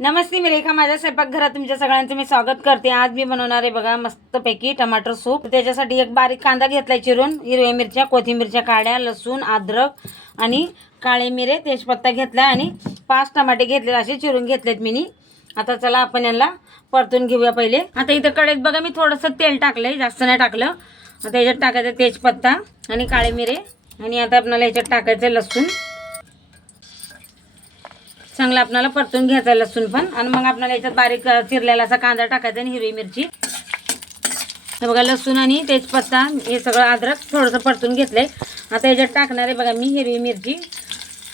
नमस्ते मी रेखा. माझ्या स्वयंपाकघरात तुमच्या सगळ्यांचं मी स्वागत करते. आज मी बनवणार आहे बघा मस्तपैकी टमाटर सूप. त्याच्यासाठी एक बारीक कांदा घेतलाय चिरून. हिरव्या मिरच्या कोथिंबीरच्या काड्या लसूण अद्रक आणि काळे मिरे तेजपत्ता घेतला आणि पाच टमाटे घेतले असे चिरून घेतलेत मी आता चला आपण यांना परतून घेऊया पहिले. आता इथं कडेत बघा मी थोडंसं तेल टाकलंय जास्त नाही टाकलं. आता याच्यात टाकायचं तेजपत्ता आणि काळे मिरे आणि आता आपल्याला याच्यात टाकायचं लसूण. चांगला आपल्याला परतून घ्यायचा लसूण पण. आणि मग आपल्याला याच्यात बारीक चिरलेला असा कांदा टाकायचा आणि हिरवी मिरची. हे बघा लसूण आणि तेजपत्ता हे सगळं अद्रक थोडंसं परतून घेतलंय. आता याच्यात टाकणार आहे बघा मी हिरवी मिरची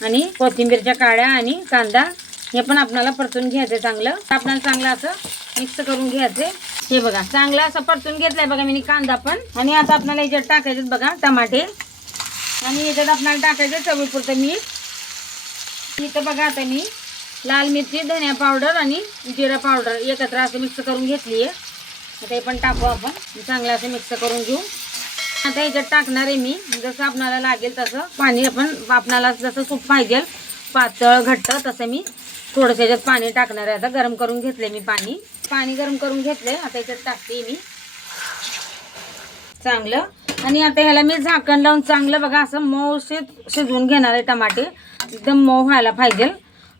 आणि कोथिंबीरच्या काड्या आणि कांदा. हे पण आपल्याला परतून घ्यायचं चांगलं. आपल्याला चांगलं असं मिक्स करून घ्यायचं हे बघा चांगलं असं परतून घेतलंय बघा मी कांदा पण. आणि आता आपल्याला याच्यात टाकायचं बघा टमाटे. आणि याच्यात आपल्याला टाकायचं चवीपुरतं मीठ. इथं बघा आता मी. लाल मिरची धनिया पावडर आणि जिरा पावडर एकत्र असं मिक्स करून घेतली आहे आता हे पण टाकू आपण. चांगलं असं मिक्स करून घेऊ. आता याच्यात टाकणार आहे मी. जसं आपणाला लागेल तसं पाणी आपण आपणाला जसं सूप पाहिजे पातळ घट्ट तसं मी थोडंसं याच्यात पाणी टाकणार आहे. आता गरम करून घेतले मी पाणी. पाणी गरम करून घेतले आता याच्यात टाकते मी. चांगलं. आणि आता ह्याला मी झाकण लावून चांगलं बघा असं मऊ शिज शिजवून घेणार आहे टमाटे. एकदम मऊ व्हायला पाहिजे.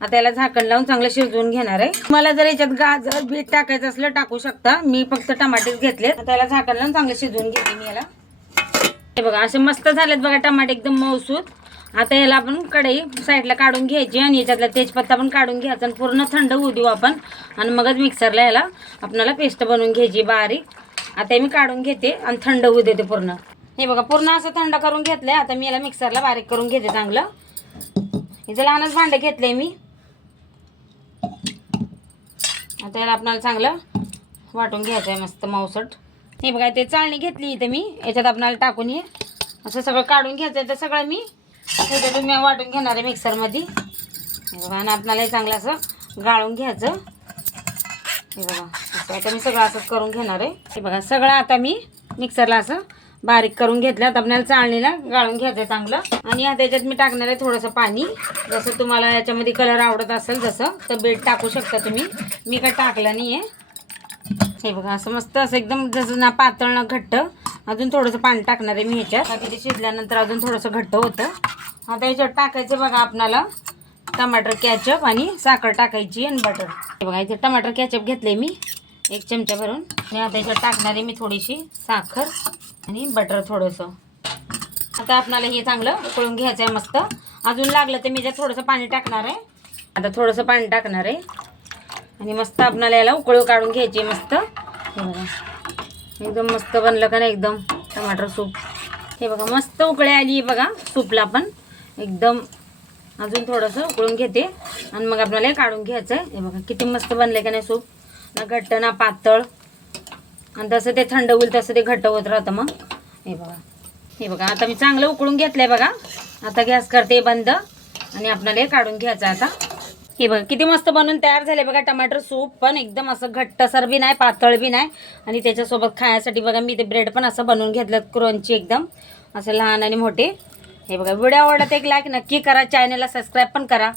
आता याला झाकण लावून चांगलं शिजवून घेणार आहे. मला जर याच्यात गाजर बीट टाकायचं असलं टाकू शकता. मी फक्त टमाटेच घेतले आता याला झाकण लावून चांगलं शिजवून घेते मी याला हे बघा असे मस्त झालेत बघा टमाटे एकदम मऊसूत. आता याला आपण कढई साईडला काढून घ्यायची आणि याच्यातला तेजपत्ता पण काढून घ्यायचा आणि पूर्ण थंड होऊ देऊ आपण. आणि मगच मिक्सरला याला आपल्याला पेस्ट बनवून घ्यायची बारीक. आता हे मी काढून घेते आणि थंड होऊ देते पूर्ण. हे बघा पूर्ण असं थंड करून घेतलंय. आता मी याला मिक्सरला बारीक करून घेते चांगलं. इथे लहानच भांडं घेतलंय मी. आता याला आपल्याला चांगलं वाटून घ्यायचं आहे मस्त मावसट हे बघा ते चाळणी घेतली इथं मी. याच्यात आपल्याला टाकून हे. असं सगळं काढून घ्यायचं आहे तर सगळं मी. त्याच्यातून मी वाटून घेणार आहे मिक्सरमध्ये हे बघा आणि आपल्याला हे चांगलं असं गाळून घ्यायचं. हे बघा असं आता मी सगळं असंच करून घेणार आहे. हे बघा सगळं आता मी मिक्सरला असं बारीक करून घेतल्यात आपल्याला चाळणीला गाळून घ्यायचं आहे चांगलं. आणि आता याच्यात मी टाकणार आहे थोडंसं पाणी. जसं तुम्हाला याच्यामध्ये कलर आवडत असेल तसं तर बेड टाकू शकता तुम्ही. मी काय टाकलं नाही आहे हे बघा असं मस्त असं एकदम जसं ना पातळ ना घट्ट अजून थोडंसं पाणी टाकणार आहे मी ह्याच्यात बाकी ते शिजल्यानंतर अजून थोडंसं घट्ट होतं. आता याच्यात टाकायचं बघा आपणाला. टमाटर कॅचअप आणि साखर टाकायची आणि बटर हे बघा इथे टमाटर कॅचअप घेतले मी. एक चमचा भरून. आणि आता याच्यात टाकणार आहे मी थोडीशी साखर. आणि बटर थोडंसं. आता आपणाला हे चांगलं उकळून घ्यायचं आहे मस्त. अजून लागलं तर मी त्यात थोडंसं पाणी टाकणार आहे. आता थोडंसं पाणी टाकणार आहे. आणि मस्त आपणाला याला उकळू काढून घ्यायची मस्त. हे बघा. एकदम मस्त बनलं का नाही एकदम टमाटर सूप. हे बघा मस्त उकळी आली बघा सूपला पण. एकदम अजून थोडंसं उकळून घेते. आणि मग आपल्याला हे काढून घ्यायचं आहे. हे बघा किती मस्त बनलं का नाही सूप. ना घट्ट ना पातळ. आणि तसं ते थंड होईल तसं ते घट्ट होत राहतं मग. हे बघा. हे बघा आता मी चांगलं उकळून घेतलंय बघा. आता गॅस करते बंद आणि आपल्याला हे काढून घ्यायचं आहे आता. हे बघा किती मस्त बनवून तयार झाले बघा टमाटर सूप. पण एकदम असं घट्टसर बी नाही पातळ बी नाही. आणि त्याच्यासोबत खाण्यासाठी बघा मी ते ब्रेड पण असं बनवून घेतलं क्रंची एकदम. असं लहान आणि मोठे. हे बघा व्हिडिओ आवडत एक लाईक नक्की करा. चॅनलला सबस्क्राईब पण करा.